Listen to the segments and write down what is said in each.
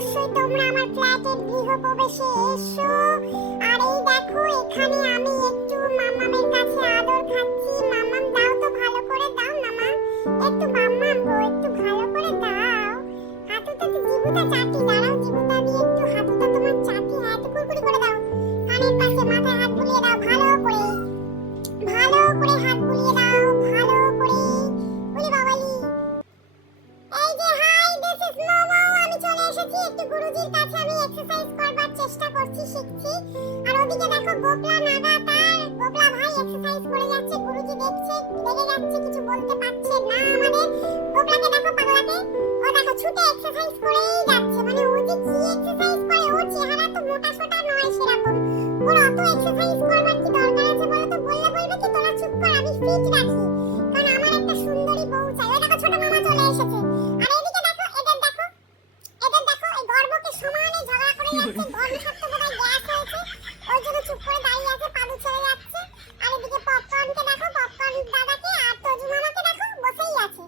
অবশ্যই তোমরা আমার ফ্ল্যাটের গৃহপ্রবেশে এসো। আর এই দেখো এখানে আমি একটু মাম্মামের কাছে আদর খাচ্ছি। মাম্মাম দাও তো, ভালো করে দাও না মা, একটু মাম্মাম গো একটু ভালো করে দাও। হাতুটা তো জিবুটা চাটি, দাঁড়াও জিবুটা দিয়ে একটু হাতুটা তোমার চাটি, হ্যাঁ একটু কুরকুরি করে দাও। কানের পাশে মাথায় হাত বুলিয়ে দাও, ভালো করে হাত বুলিয়ে দাও, ভালো করে। বলি বাবালি, এই যে হাই দিস ইজ মোমো, আমি চলে এসেছি একটু গুরুজির কাছে। আমি এক্সারসাইজ করবার চেষ্টা করছি, শিখছি। আর ওদিকে দেখো গোপলা নাগা, তার গোপলা ভাই এক্সারসাইজ করে যাচ্ছে। গুরুজি দেখছে, লেগে যাচ্ছে, কিছু বলতে পারছে না আমাদের। গোপলাকে দেখো পাগলাকে, ও দেখো ছুটে এক্সারসাইজ করেই যাচ্ছে। মানে ও যে কি এক্সারসাইজ করে, ওর চেহারা তো মোটা সোটা নয় সেরকম। ওর অত এক্সারসাইজ করবার কি দরকার আছে বলো তো? বললে বলবে কি তোরা চুপ কর, আমি ফিট রাখি, কারণ আমার একটা সুন্দরী বউ চাই। ওই দেখো ছোট মামা চলে এসেছে। আর এদিকে দেখো, এদের দেখো এই গর্বকে সমানে ঝগড়া করে যাচ্ছে। গর্ব সত্য বোধহয় গ্যাস হয়েছে, ওই জন্য চুপ করে দাঁড়িয়ে আছে, পাদু ছেড়ে যাচ্ছে। আর এদিকে পপকর্নকে দেখো, পপকর্ন দাদাকে, আর তজু মামাকে দেখো বসেই আছে।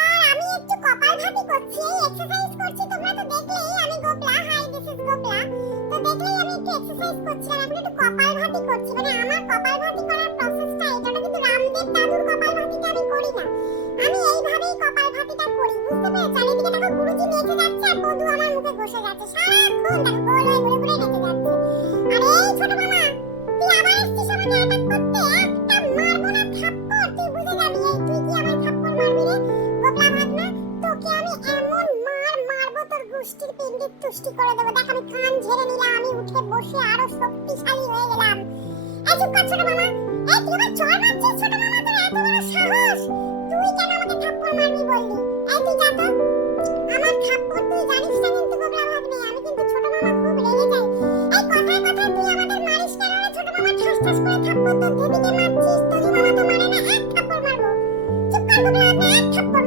আর আমি একটু কপাল ভাতি করছি, এক্সারসাইজ করছি। তোমরা তো দেখলেই আমি Gopla, hi this is Gopla, তো দেখলেই আমি একটু এক্সারসাইজ করছি। আর আমি একটু কপাল ভাতি করছি, মানে আমার কপাল ভাতি করার প্রসেসটা এটা কিন্তু রামদেব দাদুর কপাল ভাতিটা আমি করি না, আমি এইভাবেই কপাল ভাতিটা করি, বুঝতে পেরেছো? আর এদিকে দেখো গুরুজি নেচে যাচ্ছে, আর বধু আমার মুখে ঘষে যাচ্ছে সারাক্ষণ, দেখো গোল হয়ে ঘুরে ঘুরে নেচে যাচ্ছে। আর এই ছোট মামা, তুই আবার এসেছিস আমাকে অ্যাটাক করতে, একটা মারবো না থাপ্পড়, তুই বুঝে যাবি। এই তুই কি আমায় থাপ্পড় মারবি রে গোপলা ভাগনা? তোকে আমি এমন মারবো তোর গুষ্টির পিন্ডির তুষ্টি করে দেবো। দেখ আমি কান ঝেড়ে নিলাম, আমি উঠে বসে আরো শক্তিশালী হয়ে গেলাম। এই চুপ কর ছোট মামা, এই তুই আমার চড় মারছিস ছোট মামা, তোর এত বড় সাহস, তুই কেন আমাকে থাপ্পড় মারবি বললি? এই তুই যা তো, আমার থাপ্পড় তুই জানিস না কিন্তু গোপলা ভাগ্নে, আমি কিন্তু ছোট মামা খুব রেগে যাই। এই কথায় কথায় তুই আমাদের মারিস কেন রে ছোট মামা? ঠাস ঠাস করে থাপ্পড় তোর দিদিকে মারছিস, তোর মামা তো মারে না, এক থাপ্পড় মারবো। চুপ কর গোপলা ভাগ্নে, এক থাপ্পড়।